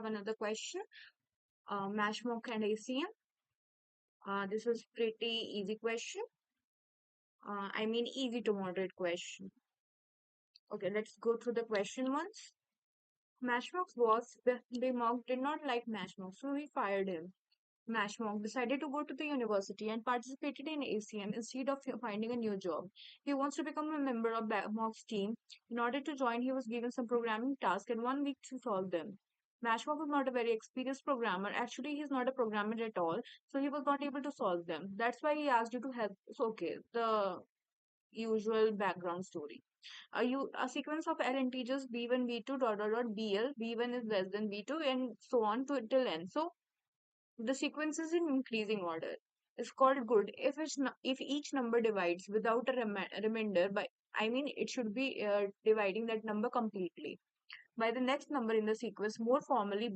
have another question. Mashmokh and ACM. This is pretty easy question. I mean easy to moderate question. Okay, let's go through the question once. Mashmokh's boss, Bimok, did not like Mashmokh, so he fired him. Mashmokh decided to go to the university and participated in ACM instead of finding a new job. He wants to become a member of Mock's team. In order to join, he was given some programming tasks and 1 week to solve them. Mashmokh was not a very experienced programmer. Actually, he's not a programmer at all, so he was not able to solve them. That's why he asked you to help. So, okay, the usual background story. A sequence of L integers b1, b2, bl, b1 is less than b2, and so on to till n. So the sequence is in increasing order. It's called good if each number divides without a remainder by, I mean it should be dividing that number completely by the next number in the sequence, more formally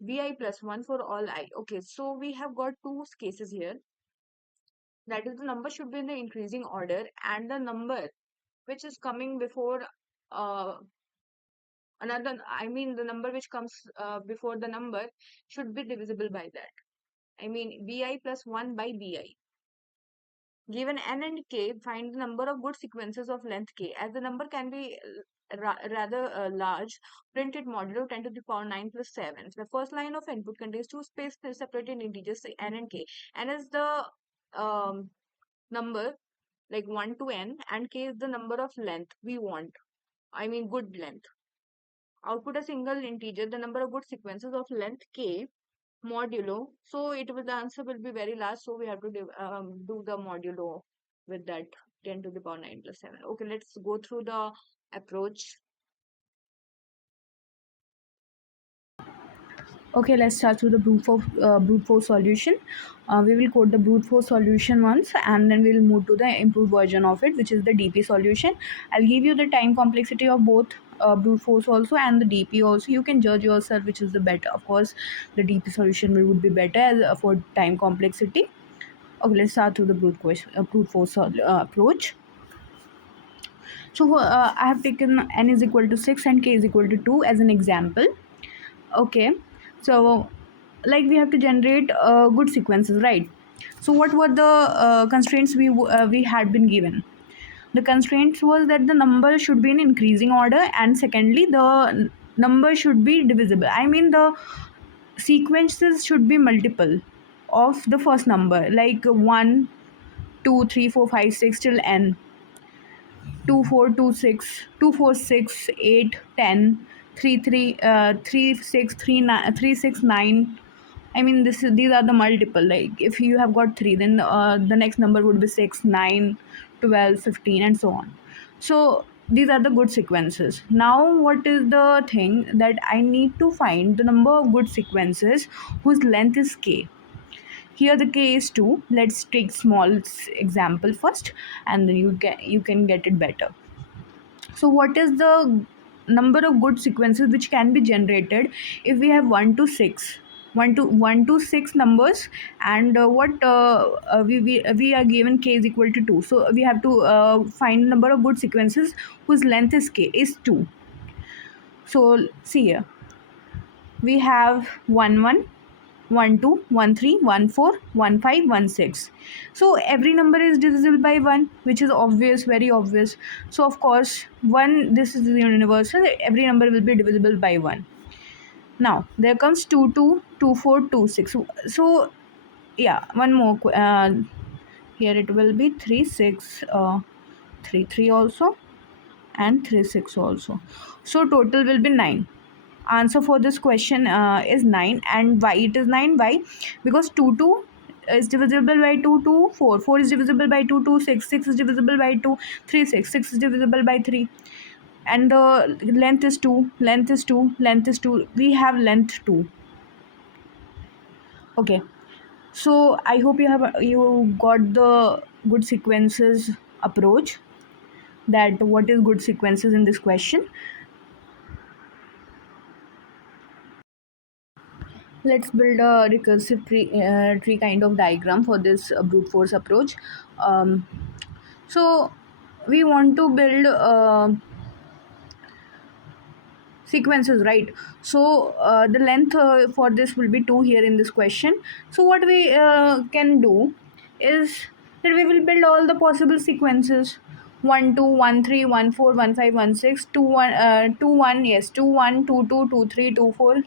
bi plus 1 for all I. Okay, so we have got two cases here. That is, the number should be in the increasing order, and the number which is coming before uh, another, I mean the number which comes before the number should be divisible by that. I mean bi plus 1 by bi. Given n and k, find the number of good sequences of length k. As the number can be rather large, print it modulo 10 to the power 9 plus 7. The first line of input contains two space separated integers n and k. N is the number like 1 to n, and k is the number of length we want. I mean good length. Output a single integer, the number of good sequences of length k modulo. So the answer will be very large. So we have to do the modulo with that 10 to the power 9 plus 7. Okay, let's go through the approach. Okay, let's start with the brute force solution. We will code the brute force solution once, and then we'll move to the improved version of it, which is the DP solution. I'll give you the time complexity of both brute force also and the DP also. You can judge yourself which is the better. Of course, the DP solution would be better for time complexity. Okay, let's start with the brute force approach. So I have taken n is equal to 6 and k is equal to 2 as an example. Okay, so like we have to generate good sequences, right? So what were the constraints we had been given? The constraints was that the number should be in increasing order, and secondly the number should be divisible. I mean the sequences should be multiple of the first number, like 1 2 3 4 5 6 till n. 2 4 2 6 2 4 6 8 10 3 3 3 6 3 9 3 6 9. I mean these are the multiple. Like if you have got 3, then the next number would be 6 9 12 15 and so on. So these are the good sequences. Now what is the thing that I need to find the number of good sequences whose length is k. Here the k is 2. Let's take small example first, and then you can get it better. So what is the number of good sequences which can be generated if we have 1 to 6, 1 to 6 numbers, and we are given k is equal to 2. So we have to find number of good sequences whose length is k is 2. So see here, we have 1 1 1 2 1 3 1 4 1 5 1 6. So every number is divisible by 1, which is obvious, very obvious. So of course 1, this is the universal, every number will be divisible by 1. Now there comes 2 2 2 4 2 6. So yeah, one more here it will be 3 6 3 3 also, and 3 6 also. So total will be 9. Answer for this question is 9. And why it is 9? Why? Because 2 2 is divisible by 2 2, 4 4 is divisible by 2 2, 6 6 is divisible by 2, 3 6 6 is divisible by 3, and the length is 2, length is 2, length is 2. We have length 2. Okay, so I hope you got the good sequences approach, that what is good sequences in this question. Let's build a recursive tree kind of diagram for this brute force approach. So we want to build sequences, right? So the length for this will be 2 here in this question. So what we can do is that we will build all the possible sequences: 1 2 1 3 1 4 1 5 1 6 2 1 2 1, yes, 2 1 2 2 2 3 2 4,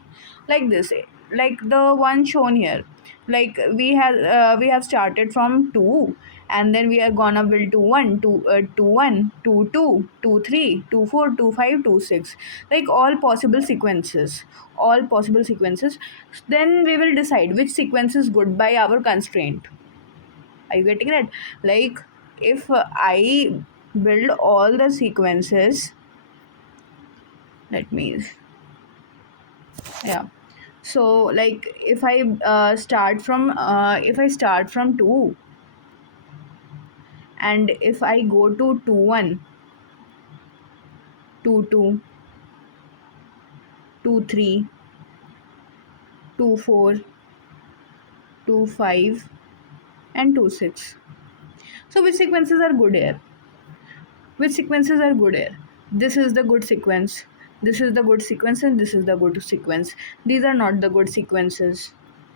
like this, like the one shown here. Like we have started from 2, and then we are gonna build 2 1 2 2 1 2 2 2 3 2 4 2 5 2 6, like all possible sequences, all possible sequences. Then we will decide which sequence is good by our constraint. Are you getting it? Like, if I build all the sequences, let me, yeah. So like if I start from 2, and if I go to 2 1, 2 2, 2 3, 2 4, 2 5, and 2 6. So which sequences are good here? Which sequences are good here? This is the good sequence, this is the good sequence, and this is the good sequence. These are not the good sequences,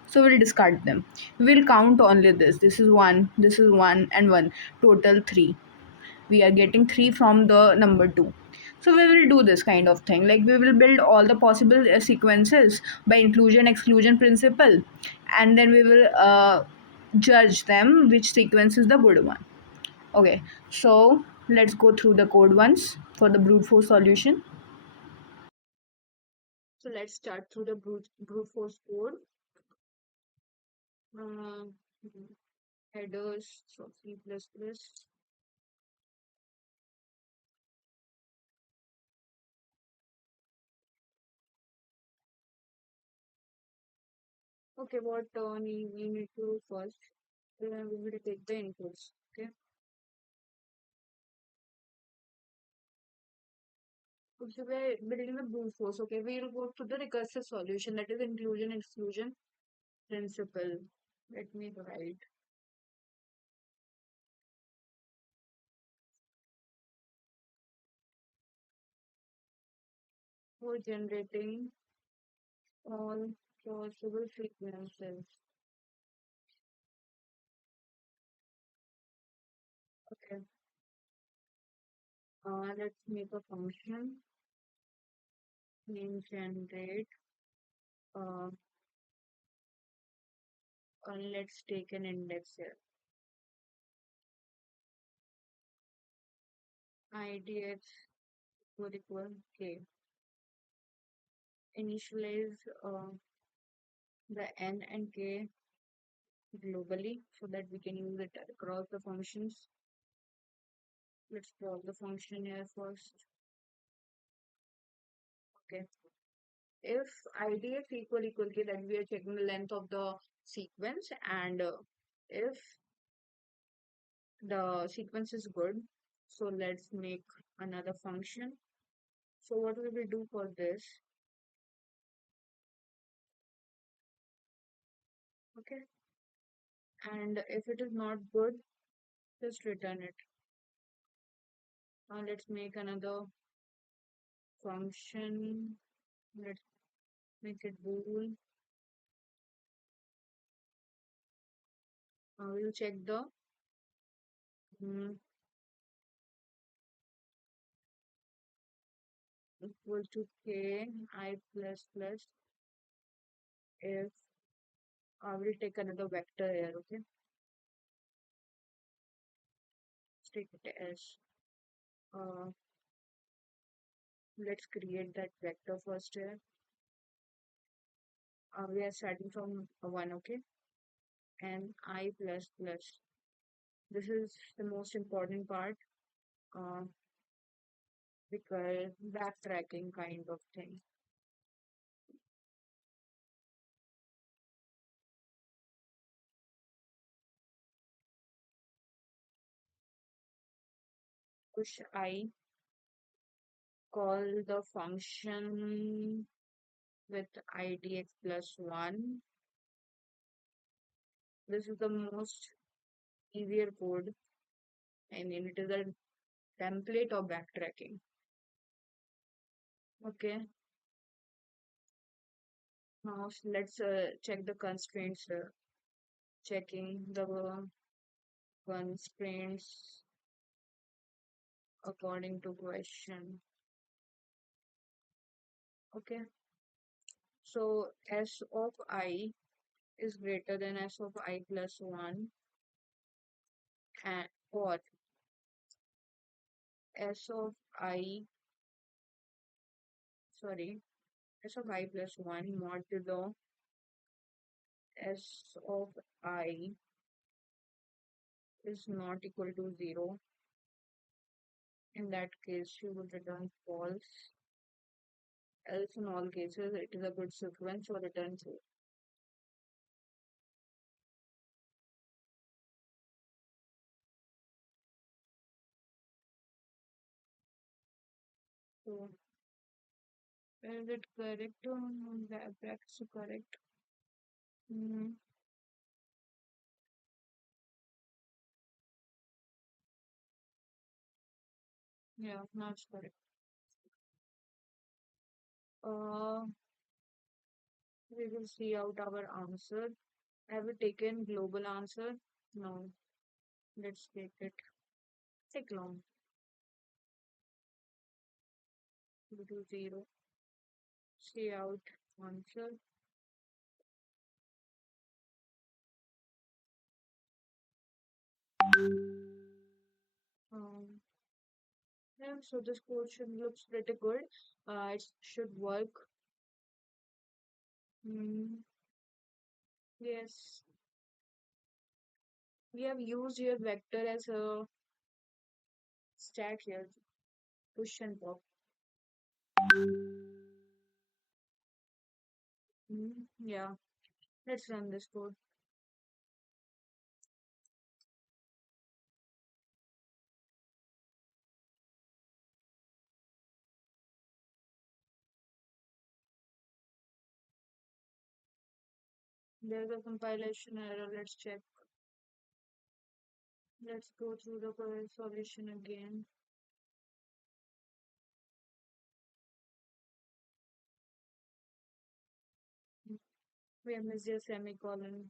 so we'll discard them. We'll count only this. This is 1, this is 1, and 1, total 3. We are getting 3 from the number 2. So we will do this kind of thing, like we will build all the possible sequences by inclusion exclusion principle, and then we will judge them which sequence is the good one. Okay, so let's go through the code once for the brute force solution. So let's start through the brute force code. Uh, Headers, so C++. Okay, what we need to do first? We will take the inputs. Okay. So we're building a brute force. Okay, we'll go to the recursive solution, that is inclusion exclusion principle. Let me write. For generating all possible sequences. Okay. Let's make a function name generate. Uh, let's take an index here. IDX equal k. Initialize the n and k globally so that we can use it across the functions. Let's call the function here first. Okay. If IDX equal k, then we are checking the length of the sequence, and if the sequence is good, so let's make another function. So what we will do for this? Okay. And if it is not good, just return it. Now let's make another function. Let's make it bool. We'll check the mm, equal to k I plus plus if I will take another vector here. Okay, let's take it as let's create that vector first here. We are starting from 1. Okay, and I plus plus. This is the most important part uh, because backtracking kind of thing. Push I, call the function with idx plus 1. This is the most easier code. I mean, it is a template of backtracking. Okay. Now let's check the constraints. Checking the constraints according to question. Okay, so S of I is greater than S of I plus 1, and or S of I, sorry, S of I plus 1 modulo S of I is not equal to 0. In that case, you would return false. Else, in all cases, it is a good sequence, so return true. So, is it correct? That's correct. Mm, yeah, that's correct. Uh, we will see out our answer. Have we taken global answer? No. Let's take it. Take long. We do 0. See out answer. Um, yeah, so this question looks pretty good. It should work. Mm, yes, we have used here vector as a stat here. Question pop. Yeah, let's run this code. There's a compilation error. Let's check. Let's go through the correct solution again. We have missed a semicolon.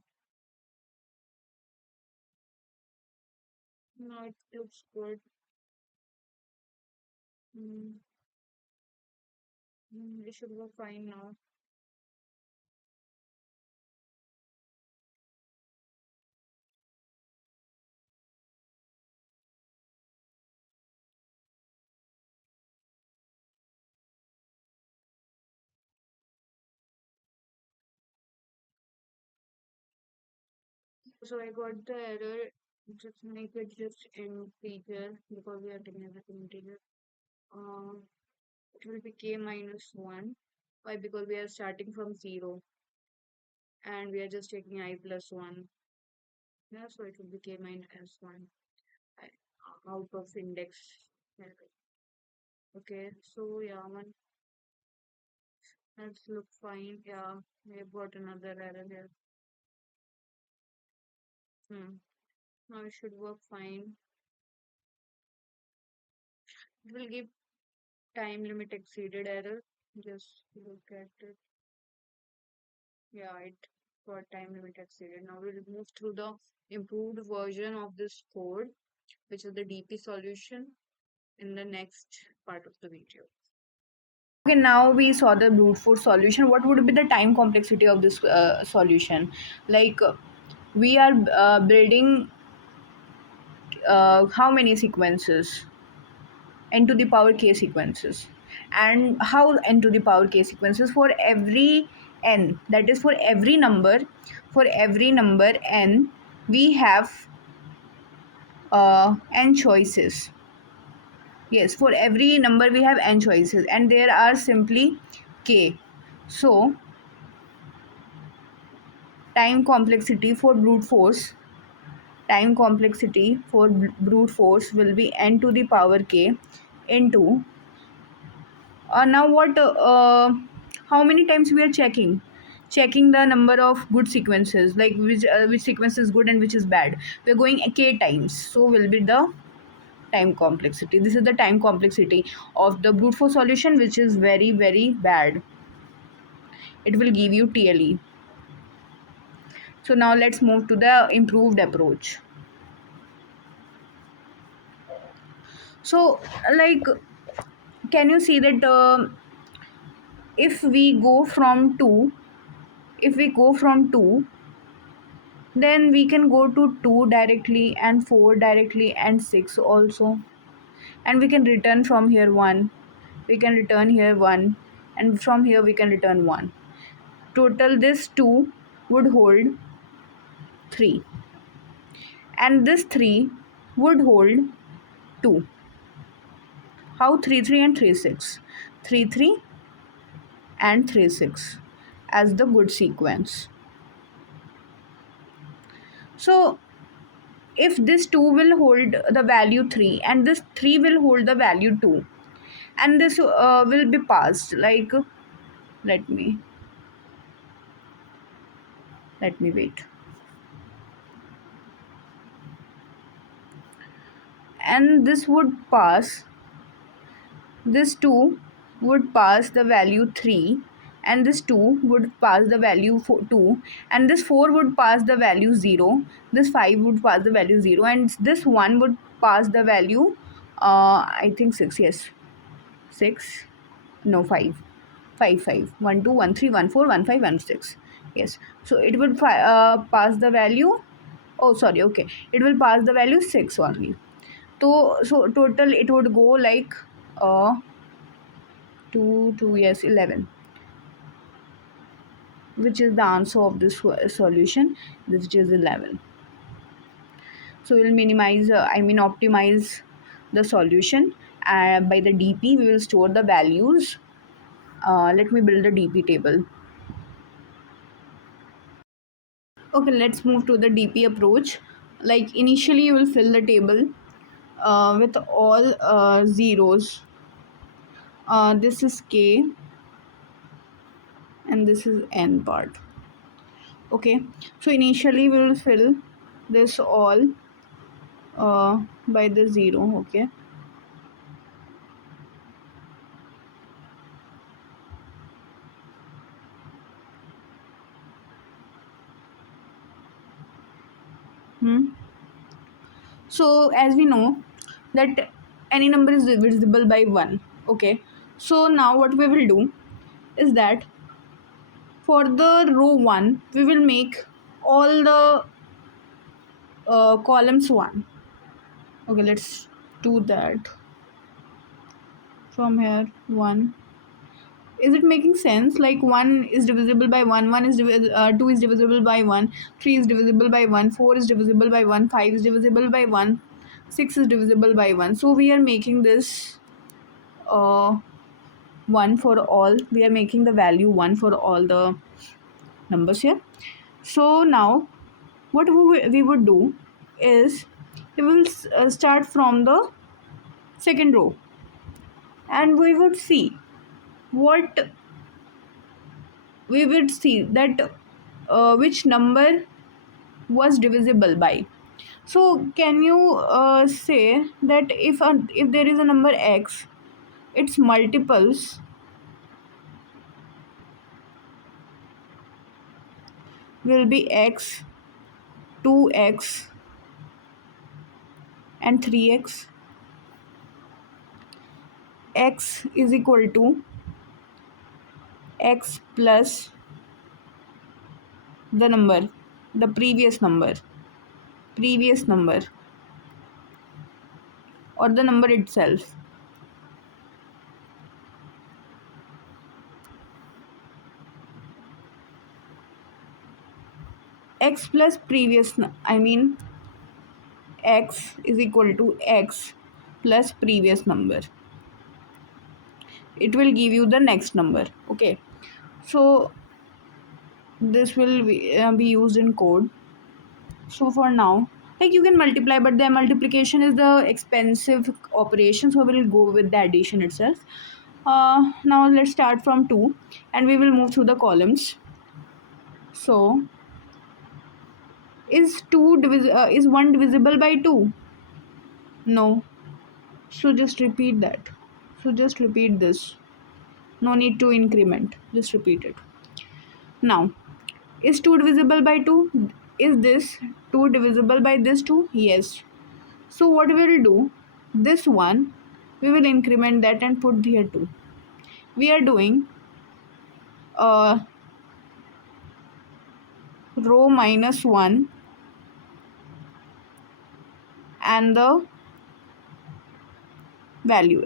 No, it looks good. Mm, we should go fine now. So I got the error. Just make it just integer because we are taking everything integer. Uh, it will be k minus 1. Why? Because we are starting from 0 and we are just taking I plus 1. Yeah, so it will be k minus 1 out of index. Okay, so yeah, one let's look fine. Yeah, we have got another error here. Now it should work fine. It will give time limit exceeded error. Just look at it. Yeah, it got time limit exceeded. Now we'll move through the improved version of this code, which is the DP solution in the next part of the video. Okay, now we saw the brute force solution. What would be the time complexity of this solution? Like we are building how many sequences? N to the power k sequences. And how n to the power k sequences for every n, that is for every number n, we have n choices. Yes, for every number we have n choices and there are simply k. So time complexity for brute force time complexity for brute force will be n to the power k into now what how many times we are checking the number of good sequences, like which sequence is good and which is bad. We're going k times, so will be the time complexity. This is the time complexity of the brute force solution, which is very very bad. it will give you TLE. So now let's move to the improved approach. So like, can you see that if we go from 2, if we go from 2, then we can go to 2 directly and 4 directly and 6 also, and we can return from here 1, we can return here 1, and from here we can return 1. Total this 2 would hold 3, and this 3 would hold 2. How? 3 3 and 3 6, 3 3 and 3 6 as the good sequence. So if this 2 will hold the value 3 and this 3 will hold the value 2, and this will be passed like, let me wait, and this would pass, this 2 would pass the value 3, and this 2 would pass the value 2, and this 4 would pass the value 0, this 5 would pass the value 0, and this 1 would pass the value I think 6, yes, 6, no, 5, 5 5 1 2 1 3 1 4 1 5 1 6, yes. So it would pass the value, oh sorry, okay, it will pass the value 6 only. So total it would go like 2 2, yes, 11, which is the answer of this solution, which is 11. So we'll minimize, optimize the solution by the DP. We will store the values. Let me build a DP table. Okay, let's move to the DP approach. Like, initially you will fill the table with all zeros. This is K and this is N part. Okay, so initially we will fill this all by the 0. Okay, so as we know that any number is divisible by 1. Okay, so now what we will do is that for the row 1 we will make all the columns 1. Okay, let's do that. From here 1, is it making sense? Like, 1 is divisible by 1, 2 is divisible by 1, 3 is divisible by 1, 4 is divisible by 1, 5 is divisible by 1, 6 is divisible by 1. So we are making this 1 for all, we are making the value 1 for all the numbers here. So now what we would do is we will start from the second row, and we would see what we would see that which number was divisible by. So can you say that if there is a number x, its multiples will be x, 2x and 3x. X is equal to x plus the number, the previous number or the number itself. X plus previous, x is equal to x plus previous number. It will give you the next number. Okay, so this will be used in code. So for now, like, you can multiply, but the multiplication is the expensive operation, so we'll go with the addition itself. Now let's start from 2 and we will move through the columns. So is 1 divisible by 2? No. So just repeat that. So just repeat this. No need to increment. Just repeat it. Now, is 2 divisible by 2? Is this 2 divisible by this 2? Yes. So what we will do, this one, we will increment that and put here 2. We are doing row minus 1 and the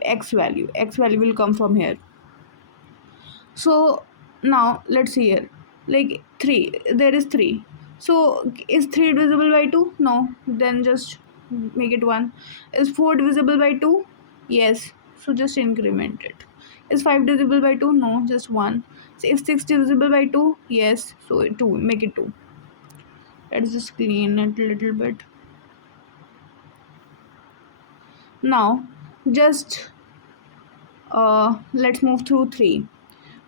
x value will come from here. So now let's see here, like 3, there is 3. So is 3 divisible by 2? No, then just make it 1. Is 4 divisible by 2? Yes, so just increment it. Is 5 divisible by 2? No, just 1. So if 6 divisible by 2? Yes, so 2, make it 2. Let's just clean it a little bit. Now just let's move through 3.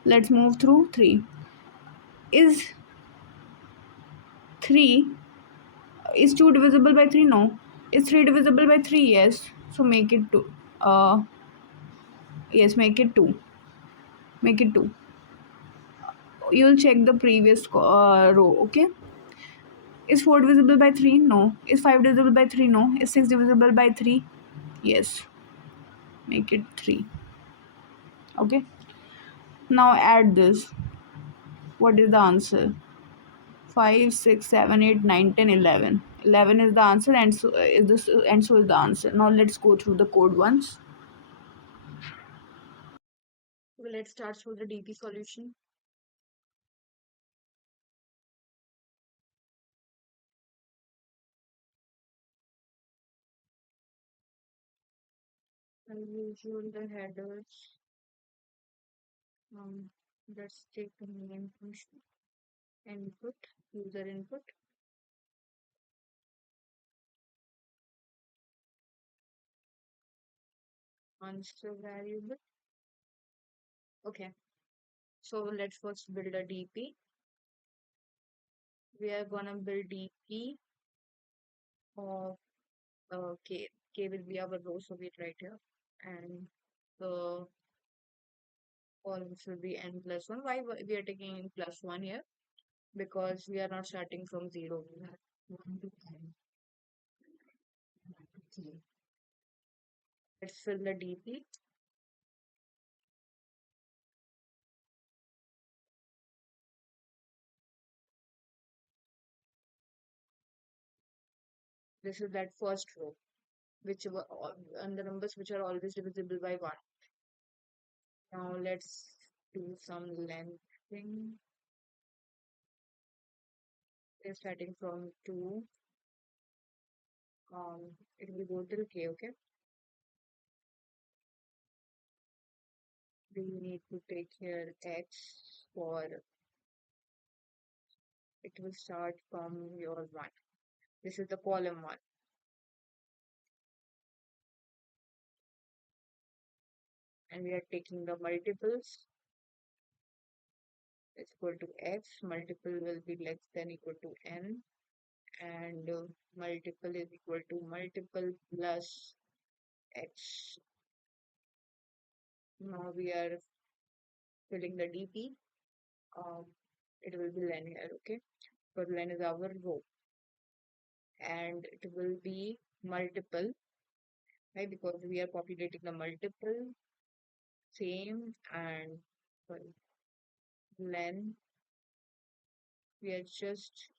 Let's move through 3. Is 3 is 2 divisible by 3? No. Is 3 divisible by 3? Yes. So make it 2. Uh, yes, make it 2. Make it 2. You'll check the previous row, okay? Is 4 divisible by 3? No. Is 5 divisible by 3? No. Is 6 divisible by 3? Yes. Make it 3. Okay. Now add this. What is the answer? 5, 6, 7, 8, 9, 10, 11. 11 is the answer, and so is this, and so is the answer. Now let's go through the code once. Well, let's start with the DP solution. As usual, the headers. Um, let's take the main function input, user input, answer variable. Okay, so let's first build a DP. We are gonna build DP of K. K will be our row, so we write here, and the columns will be n plus 1. Why we are taking n plus 1 here? Because we are not starting from 0. We have 1 to n. Let's fill the DP. This is that first row, which were and the numbers which are always divisible by 1. Now let's do some length thing. We're starting from 2. It will go till k, okay? We need to take here x for it will start from your 1. This is the column 1. And we are taking the multiples. It's equal to x. Multiple will be less than equal to n. And multiple is equal to multiple plus x. Now we are filling the DP. It will be linear, okay? Because len is our row. And it will be multiple, right? Because we are populating the multiple, same, and sorry, len. We are just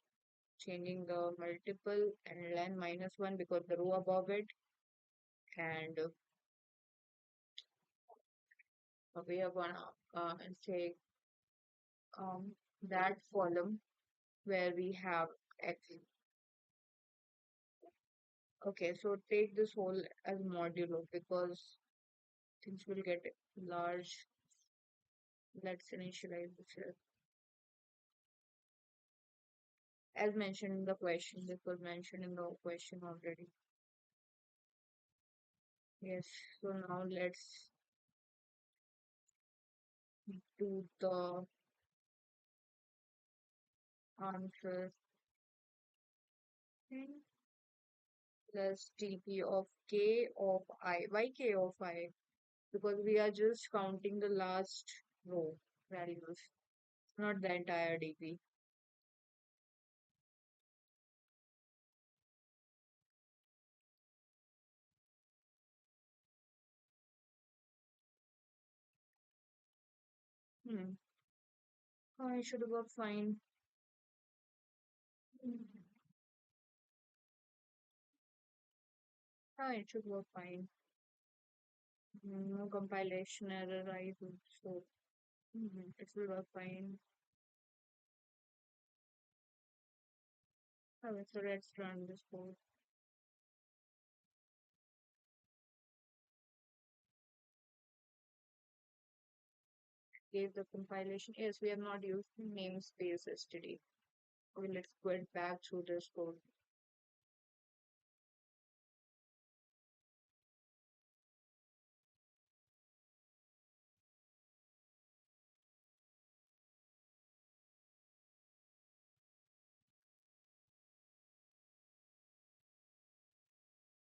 changing the multiple and len minus 1 because the row above it. And we are gonna say that column where we have x. Okay, so take this whole as modulo because things will get large. Let's initialize this here. As mentioned in the question, this was mentioned in the question already. Yes, so now let's do the answer thing. Plus dp of k of I. Why k of I? Because we are just counting the last row values. not the entire DP. Hmm. Oh, it should work fine. Hmm. Oh, it should work fine. No compilation error, I hope so. It will work fine. Oh, so let's run this code. Gave the compilation. Yes, we have not used namespace yesterday. Okay, let's go back through this code.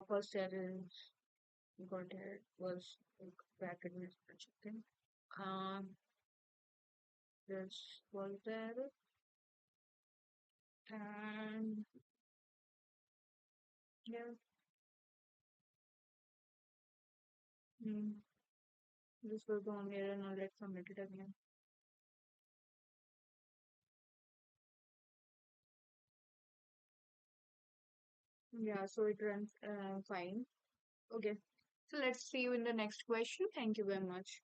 First error got here was like bracket mismatch chicken. This was the error, and yeah, mm, this was the only error. Now let's submit it again. Yeah, so it runs fine. Okay, so let's see you in the next question. Thank you very much.